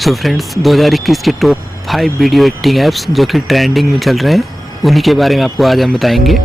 So friends 2021 के top 5 video editing apps जो कि ट्रेंडिंग में चल रहे हैं, उन्हीं के बारे में आपको आज हम बताएंगे।